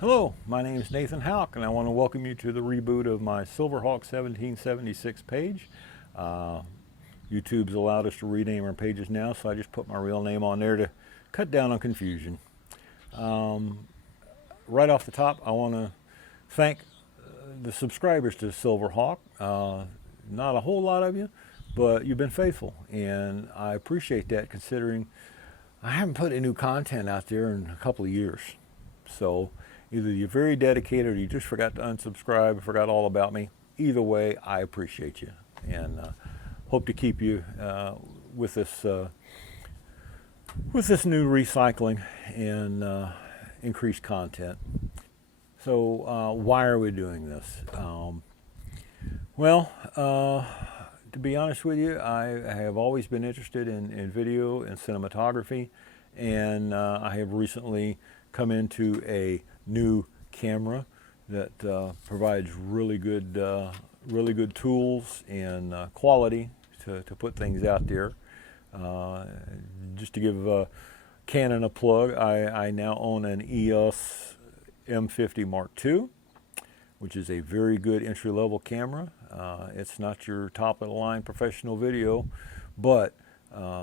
Hello, my name is Nathan Houck, and I want to welcome you to the reboot of my Silverhawk 1776 page. Uh, YouTube's allowed us to rename our pages now, so I just put my real name on there to cut down on confusion. Right off the top, I want to thank the subscribers to Silverhawk. Not a whole lot of you, but you've been faithful, and I appreciate that considering I haven't put any new content out there in a couple of years. So either you're very dedicated or you just forgot to unsubscribe, forgot all about me. Either way, I appreciate you, and hope to keep you with this new recycling and increased content. So why are we doing this? To be honest with you, I have always been interested in video and cinematography, and I have recently come into a new camera that provides really good tools and quality to put things out there. Just to give Canon a plug, I now own an EOS M50 Mark II, which is a very good entry-level camera. It's not your top-of-the-line professional video, but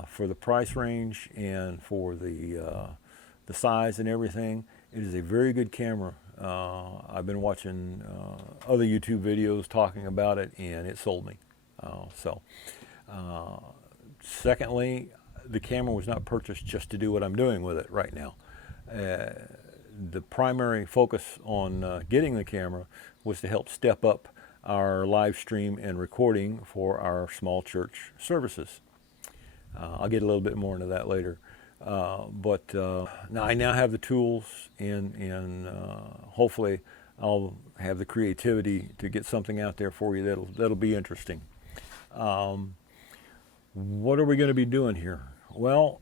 for the price range and for the size and everything, it is a very good camera. I've been watching other YouTube videos talking about it, and it sold me. Secondly, the camera was not purchased just to do what I'm doing with it right now. The primary focus on getting the camera was to help step up our live stream and recording for our small church services. I'll get a little bit more into that later. But now I now have the tools, and hopefully I'll have the creativity to get something out there for you that'll be interesting. What are we going to be doing here? Well,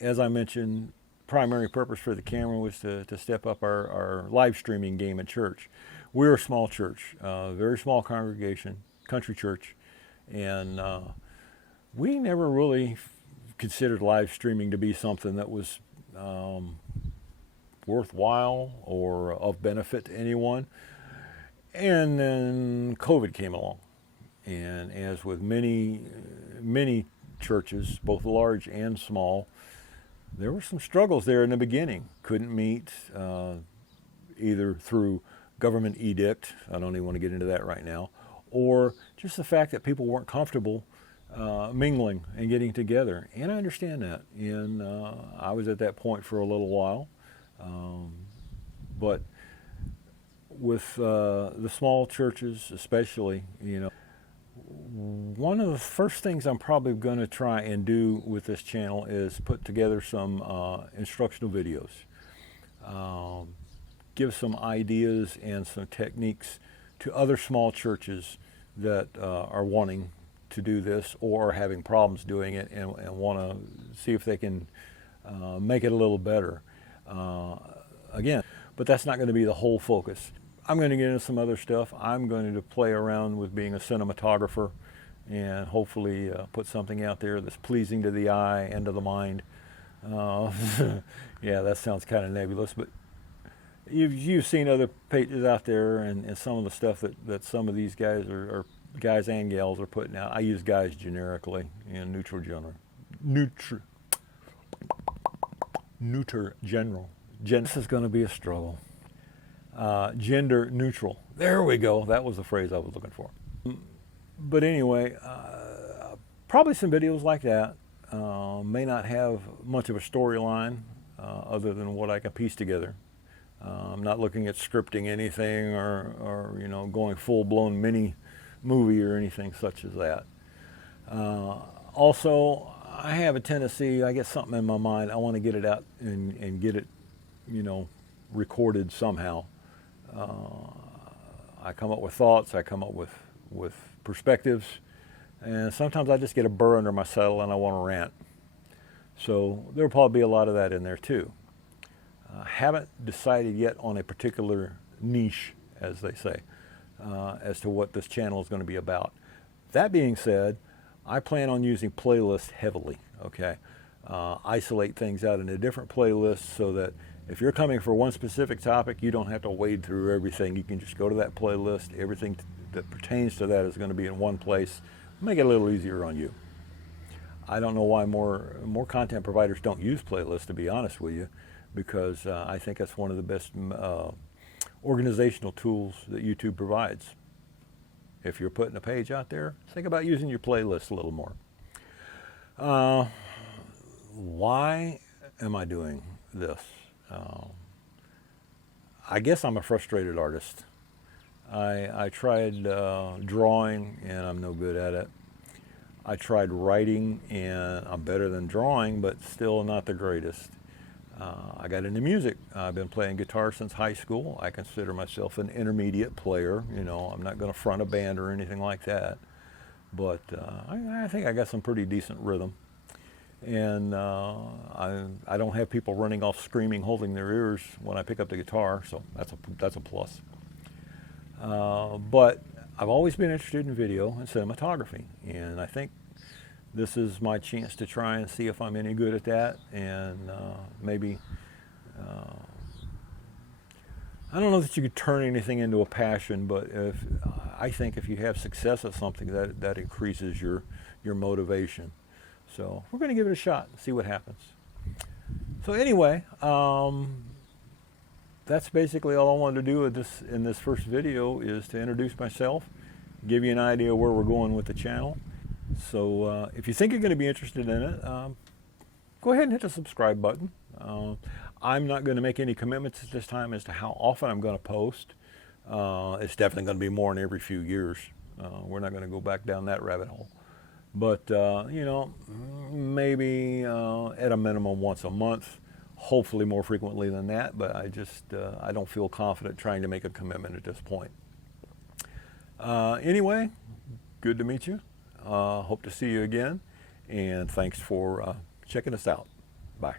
as I mentioned, primary purpose for the camera was to step up our live streaming game at church. We're a small church, very small congregation, country church, and we never really considered live streaming to be something that was worthwhile or of benefit to anyone. And then COVID came along, and as with many churches, both large and small, there were some struggles there in the beginning. Couldn't meet either through government edict, I don't even want to get into that right now, or just the fact that people weren't comfortable mingling and getting together. And I understand that. And I was at that point for a little while. But with the small churches especially, one of the first things I'm probably going to try and do with this channel is put together some instructional videos. Give some ideas and some techniques to other small churches that are wanting to do this or are having problems doing it and want to see if they can make it a little better. Again, but that's not going to be the whole focus. I'm going to get into some other stuff. I'm going to play around with being a cinematographer and hopefully put something out there that's pleasing to the eye and to the mind. Yeah, that sounds kind of nebulous, but you've seen other pages out there and some of the stuff that some of these guys are guys and gals are putting out. I use guys generically in neuter general. This is going to be a struggle. Gender neutral. There we go. That was the phrase I was looking for. But anyway, probably some videos like that. May not have much of a storyline other than what I can piece together. I'm not looking at scripting anything or going full-blown mini movie or anything such as that. Also, I have a tendency, I get something in my mind, I want to get it out and get it, recorded somehow. I come up with thoughts, I come up with perspectives, and sometimes I just get a burr under my saddle and I want to rant. So there'll probably be a lot of that in there too. Haven't decided yet on a particular niche, as they say, as to what this channel is going to be about. That being said, I plan on using playlists heavily, okay? Isolate things out into different playlists so that If you're coming for one specific topic, you don't have to wade through everything. You can just go to that playlist. Everything that pertains to that is going to be in one place. Make it a little easier on you. I don't know why more content providers don't use playlists, to be honest with you, because I think that's one of the best organizational tools that YouTube provides. If you're putting a page out there, think about using your playlist a little more. Why am I doing this? I guess I'm a frustrated artist. I tried drawing, and I'm no good at it. I tried writing, and I'm better than drawing, but still not the greatest. I got into music. I've been playing guitar since high school. I consider myself an intermediate player. You know, I'm not going to front a band or anything like that, but I think I got some pretty decent rhythm. And I don't have people running off screaming, holding their ears when I pick up the guitar, so that's a plus. But I've always been interested in video and cinematography, and I think this is my chance to try and see if I'm any good at that, and maybe I don't know that you could turn anything into a passion, but I think if you have success at something, that increases your motivation. So we're going to give it a shot and see what happens. So anyway, that's basically all I wanted to do in this first video, is to introduce myself, give you an idea where we're going with the channel. So if you think you're going to be interested in it, go ahead and hit the subscribe button. I'm not going to make any commitments at this time as to how often I'm going to post. It's definitely going to be more than every few years. We're not going to go back down that rabbit hole. But, you know, maybe at a minimum once a month, hopefully more frequently than that, but I don't feel confident trying to make a commitment at this point. Anyway, good to meet you. Hope to see you again, and thanks for checking us out. Bye.